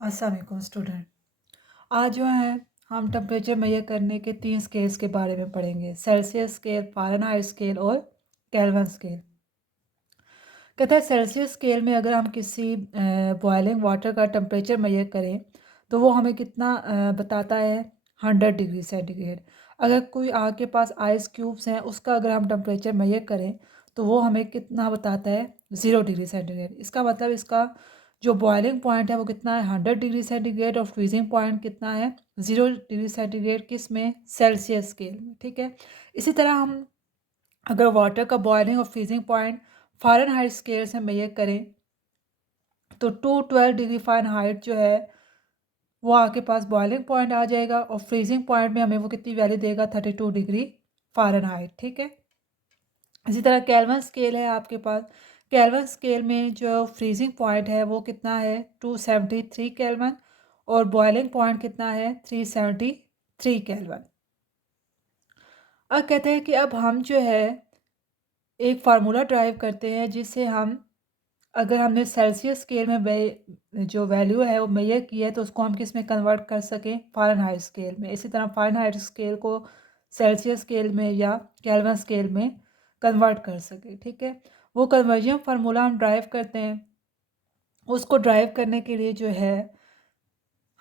अस्सलाम वालेकुम स्टूडेंट। आज जो है हम टेम्परेचर मेजर करने के 3 स्केल्स के बारे में पढ़ेंगे। सेल्सियस स्केल, फ़ारेनहाइट स्केल और केल्विन स्केल। कहता है सेल्सियस स्केल में अगर हम किसी बॉइलिंग वाटर का टेम्परेचर मेजर करें तो वो हमें कितना बताता है 100 डिग्री सेंटीग्रेड। अगर कोई आग के पास आइस क्यूब्स हैं उसका अगर हम टेम्परेचर मेजर करें तो वो हमें कितना बताता है 0 डिग्री सेंटीग्रेड। इसका मतलब इसका जो बॉइलिंग पॉइंट है वो कितना है 100 डिग्री सेंटीग्रेड और फ्रीजिंग पॉइंट कितना है 0 डिग्री सेंटीग्रेड। किस में? सेल्सियस स्केल में। ठीक है। इसी तरह हम अगर वाटर का बॉइलिंग और फ्रीजिंग पॉइंट फ़ारेनहाइट स्केल से मेजर करें तो 212 डिग्री फ़ारेनहाइट जो है वो आपके पास बॉइलिंग पॉइंट आ जाएगा और फ्रीजिंग पॉइंट में हमें वो कितनी वैल्यू देगा 32 डिग्री फ़ारेनहाइट। ठीक है। इसी तरह केल्विन स्केल है आपके पास। केल्विन स्केल में जो फ्रीजिंग पॉइंट है वो कितना है 273 केल्विन और बॉइलिंग पॉइंट कितना है 373 केल्विन। अब कहते हैं कि अब हम जो है एक फार्मूला ड्राइव करते हैं जिससे हम अगर हमने सेल्सियस स्केल में जो वैल्यू है वो मेजर की है तो उसको हम किस में कन्वर्ट कर सकें फ़ारेनहाइट स्केल में। इसी तरह फ़ारेनहाइट स्केल को सेल्सियस स्केल में या केल्विन स्केल में कन्वर्ट कर सकें। ठीक है। वो कन्वर्जन फार्मूला हम ड्राइव करते हैं। उसको ड्राइव करने के लिए जो है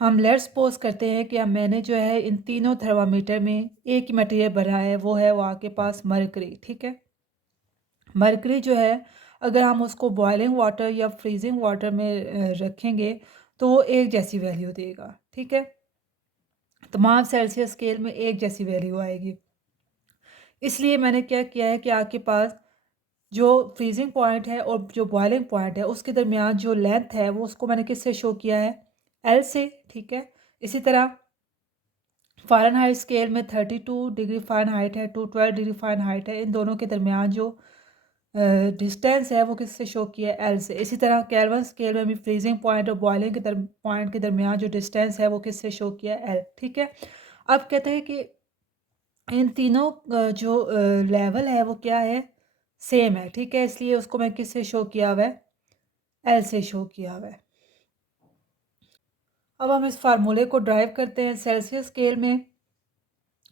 हम लेट्स सपोज करते हैं कि अब मैंने जो है इन तीनों थर्मामीटर में एक ही मटेरियल भरा है, वो है वो आपके पास मरकरी। ठीक है। मरकरी जो है अगर हम उसको बॉइलिंग वाटर या फ्रीजिंग वाटर में रखेंगे तो वो एक जैसी वैल्यू देगा। ठीक है। तमाम सेल्सियस स्केल में एक जैसी वैल्यू आएगी। इसलिए मैंने क्या किया है कि आपके पास जो फ्रीजिंग पॉइंट है और जो बॉइलिंग पॉइंट है उसके दरमियान जो लेंथ है वो उसको मैंने किससे शो किया है? एल से। ठीक है। इसी तरह फ़ारेनहाइट स्केल में 32 डिग्री फ़ारेनहाइट है, 212 डिग्री फ़ारेनहाइट है। इन दोनों के दरमियान जो डिस्टेंस है वो किससे शो किया है? एल से। इसी तरह केल्विन स्केल में भी फ्रीजिंग पॉइंट और बॉइलिंग के पॉइंट के दरमियान जो डिस्टेंस है वो किससे शो किया है? एल। ठीक है। अब कहते हैं कि इन तीनों जो लेवल है वो क्या है? सेम है। ठीक है। इसलिए उसको मैं किससे शो किया हुआ है? एल से शो किया हुआ है। अब हम इस फार्मूले को ड्राइव करते हैं। सेल्सियस स्केल में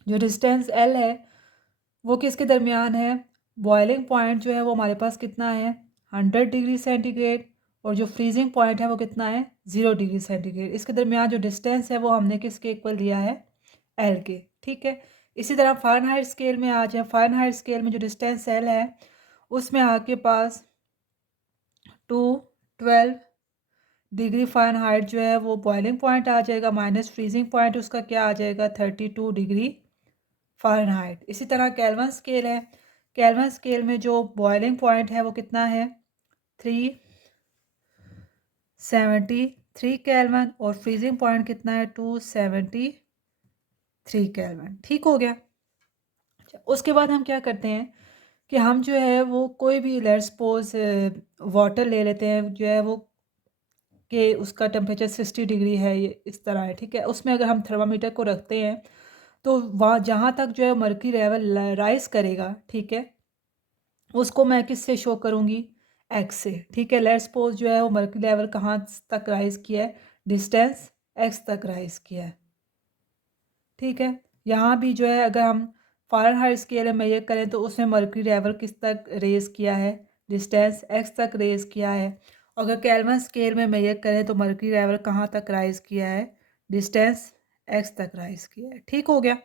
जो डिस्टेंस एल है वो किसके दरमियान है? बॉइलिंग पॉइंट जो है वो हमारे पास कितना है 100 डिग्री सेंटीग्रेड और जो फ्रीजिंग पॉइंट है वो कितना है 0 डिग्री सेंटीग्रेड। इसके दरमियान जो डिस्टेंस है वो हमने किसके इक्वल लिया है? एल के। ठीक है। इसी तरह फ़ारेनहाइट स्केल में आ जाए। फ़ारेनहाइट स्केल में जो डिस्टेंस एल है उसमें आपके पास 212 डिग्री फ़ारेनहाइट जो है वो बॉइलिंग पॉइंट आ जाएगा माइनस फ्रीजिंग पॉइंट उसका क्या आ जाएगा 32 डिग्री फ़ारेनहाइट। इसी तरह केल्विन स्केल है। केल्विन स्केल में जो बॉइलिंग पॉइंट है वो कितना है 373 केल्विन और फ्रीजिंग पॉइंट कितना है 273 केल्विन। ठीक हो गया। अच्छा, उसके बाद हम क्या करते हैं कि हम जो है वो कोई भी लेट्स सपोज वाटर ले लेते हैं जो है वो कि उसका टेम्परेचर 60 डिग्री है, ये इस तरह है। ठीक है। उसमें अगर हम थर्मामीटर को रखते हैं तो वहाँ जहाँ तक जो है मर्क्यूरी लेवल राइज करेगा, ठीक है, उसको मैं किससे शो करूँगी? एक्स से। ठीक है। लेट्स सपोज जो है वो मर्क्यूरी लेवल कहाँ तक राइज किया है? डिस्टेंस एक्स तक राइज किया है। ठीक है। यहाँ भी जो है अगर हम फ़ारेनहाइट स्केल में मेजर करें तो उसमें मर्क्यूरी लेवल किस तक रेज़ किया है? डिस्टेंस एक्स तक रेज़ किया है। अगर केल्विन स्केल में मेजर करें तो मर्क्यूरी लेवल कहाँ तक राइज़ किया है? डिस्टेंस एक्स तक राइज़ किया है। ठीक हो गया।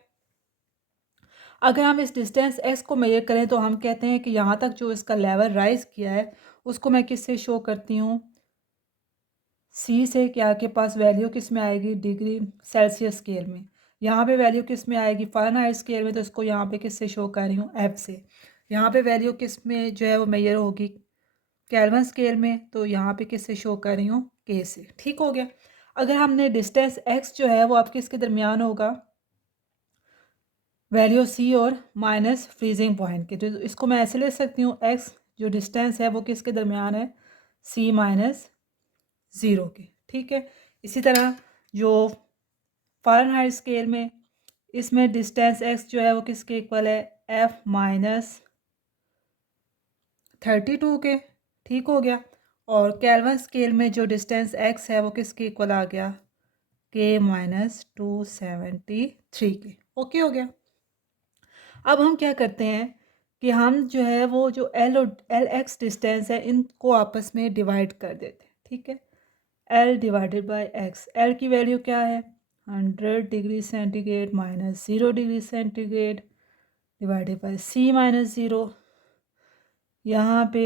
अगर हम इस डिस्टेंस एक्स को मेजर करें तो हम कहते हैं कि यहाँ तक जो इसका लेवल राइज़ किया है उसको मैं किससे शो करती हूँ? सी से। कि आपके पास वैल्यू किस में आएगी? डिग्री सेल्सियस स्केल में। यहाँ पे वैल्यू किस में आएगी? फ़ारेनहाइट स्केल में। तो इसको यहाँ पे किससे शो कर रही हूँ? एफ से। यहाँ पे वैल्यू किस में जो है वो मेजर होगी? केल्विन स्केल में। तो यहाँ पे किससे शो कर रही हूँ? के से। ठीक हो गया। अगर हमने डिस्टेंस एक्स जो है वो आपके इसके दरमियान होगा वैल्यू सी और माइनस फ्रीजिंग पॉइंट के। तो इसको मैं ऐसे ले सकती हूँ एक्स जो डिस्टेंस है वो किसके दरमियान है? सी माइनस 0 के। ठीक है। इसी तरह जो फ़ारेनहाइट स्केल में इसमें डिस्टेंस एक्स जो है वो किसके इक्वल है? एफ माइनस 32 के। ठीक हो गया। और केल्विन स्केल में जो डिस्टेंस x है वो किसके इक्वल आ गया, k माइनस 273 के। ओके हो गया। अब हम क्या करते हैं कि हम जो है वो जो एल और एल एक्स डिस्टेंस है इनको आपस में डिवाइड कर देते हैं। ठीक है, L divided by X, L की वैल्यू क्या है 100 degree centigrade minus 0 degree centigrade divided by C minus 0, यहाँ पे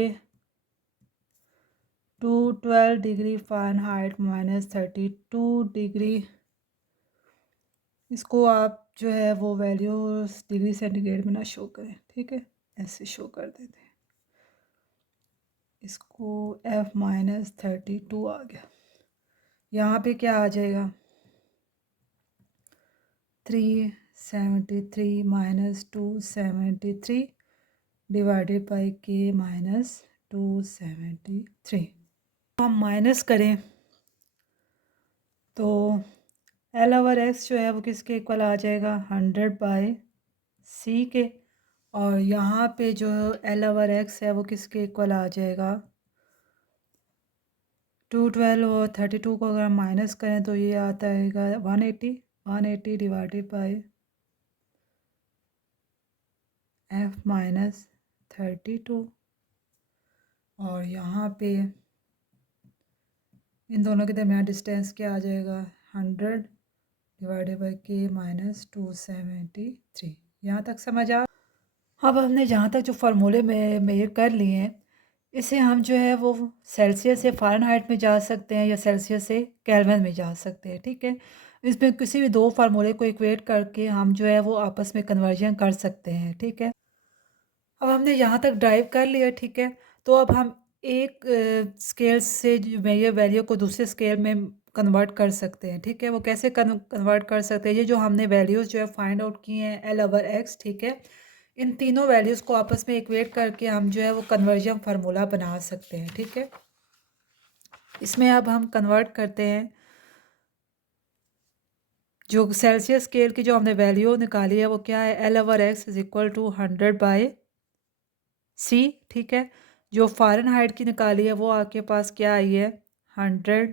212 डिग्री फ़ारेनहाइट माइनस 32 डिग्री, इसको आप जो है वो वैल्यूज डिग्री सेंटीग्रेड में ना शो करें। ठीक है, ऐसे शो कर देते हैं, इसको f माइनस 32 आ गया। यहाँ पे क्या आ जाएगा 373 minus 273 divided by k minus 273। हम माइनस करें तो एल ओवर एक्स जो है वो किसके इक्वल आ जाएगा 100 बाई सी के, और यहाँ पे जो एल ओवर एक्स है वो किसके इक्वल आ जाएगा 212 और 32 को अगर हम माइनस करें तो ये आता है 180 डिवाइडेड बाई एफ माइनस 32, और यहाँ पे इन दोनों के दरमियान डिस्टेंस क्या आ जाएगा 100 डिवाइडेड बाई के माइनस 273। यहाँ तक समझ आ। अब हमने जहाँ तक जो फार्मूले में मेजर कर लिए हैं, इसे हम जो है वो सेल्सियस से फ़ारेनहाइट में जा सकते हैं या सेल्सियस से केल्विन में जा सकते हैं। ठीक है, इसमें किसी भी दो फार्मूले को इक्वेट करके हम जो है वो आपस में कन्वर्जन कर सकते हैं। ठीक है, अब हमने यहाँ तक ड्राइव कर लिया। ठीक है, तो अब हम एक स्केल से मेजर वैल्यू को दूसरे स्केल में कन्वर्ट कर सकते हैं। ठीक है, वो कैसे कन्वर्ट कर सकते हैं, ये जो हमने वैल्यूज़ जो है फाइंड आउट की हैं एल ओवर एक्स। ठीक है, इन तीनों वैल्यूज़ को आपस में इक्वेट करके हम जो है वो कन्वर्जन फार्मूला बना सकते हैं। ठीक है, इसमें अब हम कन्वर्ट करते हैं जो सेल्सियस स्केल की जो हमने वैल्यू निकाली है वो क्या है L over X is equal to 100 by C. ठीक है, जो फ़ारेनहाइट की निकाली है वो आपके पास क्या आई है 100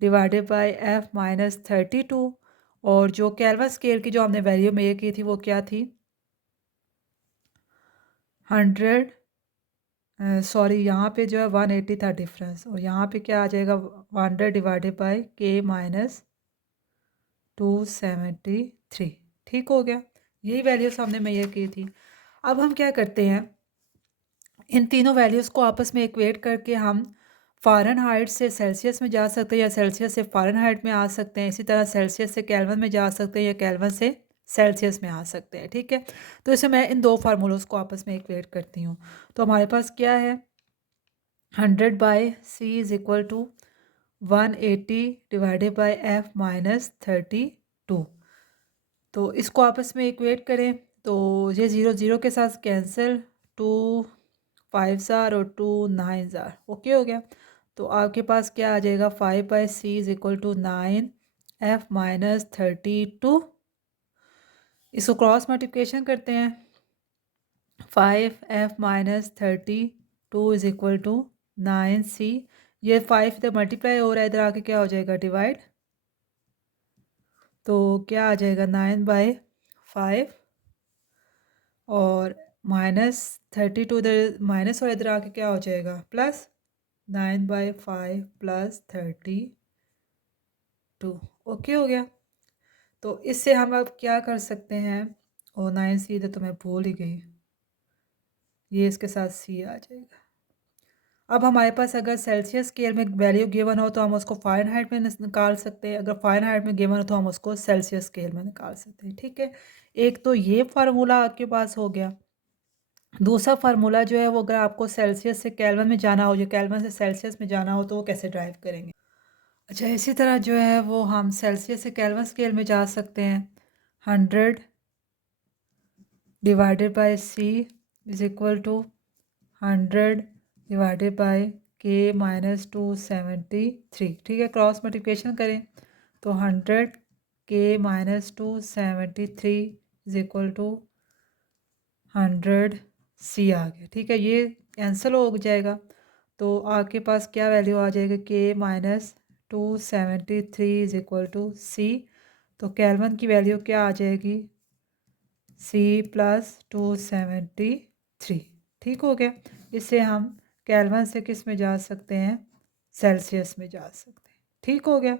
डिवाइडेड बाई एफ माइनस 32, और जो केल्विन स्केल की जो हमने वैल्यू मेजर की थी वो क्या थी 100, सॉरी यहाँ पे जो है 180 था डिफरेंस, और यहाँ पे क्या आ जाएगा 100 डिवाइडेड बाई के माइनस 273। ठीक हो गया, यही वैल्यूज़ हमने मेजर की थी। अब हम क्या करते हैं, इन तीनों वैल्यूज़ को आपस में इक्वेट करके हम फ़ारेनहाइट से सेल्सियस में जा सकते हैं या सेल्सियस से फ़ारेनहाइट में आ सकते हैं, इसी तरह सेल्सियस से केल्विन में जा सकते हैं या केल्विन से सेल्सियस में आ सकते हैं। ठीक है, तो इसे मैं इन दो फार्मूलोज़ को आपस में इक्वेट करती हूँ। तो हमारे पास क्या है 100 by C is equal to 180 divided by F minus 32। तो इसको आपस में इक्वेट करें तो ये 0 0 के साथ कैंसिल, 2 5 ज़ार और 2 9 ज़ार। ओके हो गया, तो आपके पास क्या आ जाएगा 5 by C is equal to 9 F minus 32। इसको क्रॉस मल्टीप्लिकेशन करते हैं, 5 F minus 32 is equal to 9 C, ये 5 इधर मल्टीप्लाई हो रहा है, इधर आके क्या हो जाएगा डिवाइड, तो क्या आ जाएगा 9 बाई 5 और माइनस 32 इधर माइनस और इधर आके क्या हो जाएगा प्लस 9 बाई 5 प्लस 32। ओके हो गया, तो इससे हम अब क्या कर सकते हैं, और 9 सी इधर तो मैं भूल ही गई, ये इसके साथ सी आ जाएगा। अब हमारे पास अगर सेल्सियस स्केल में वैल्यू गिवन हो तो हम उसको फ़ारेनहाइट में निकाल सकते हैं, अगर फ़ारेनहाइट में गिवन हो तो हम उसको सेल्सियस स्केल में निकाल सकते हैं। ठीक है, एक तो ये फार्मूला आपके पास हो गया। दूसरा फार्मूला जो है वो अगर आपको सेल्सियस से केल्विन में जाना हो, जो केल्विन से सेल्सियस में जाना हो, तो वो कैसे ड्राइव करेंगे। अच्छा, इसी तरह जो है वो हम सेल्सियस से केल्विन स्केल में जा सकते हैं, 100 divided by C is equal to 100 divided by K minus 273। ठीक है, क्रॉस मल्टीप्लिकेशन करें तो 100 K minus 273 is equal to 100 C आ गया। ठीक है, ये कैंसिल हो जाएगा, तो आपके पास क्या वैल्यू आ जाएगी, के माइनस 273 इज इक्वल टू सी। तो केल्विन की वैल्यू क्या आ जाएगी, सी प्लस 273। ठीक हो गया। इससे हम केल्विन से किस में जा सकते हैं, सेल्सियस में जा सकते हैं। ठीक हो गया।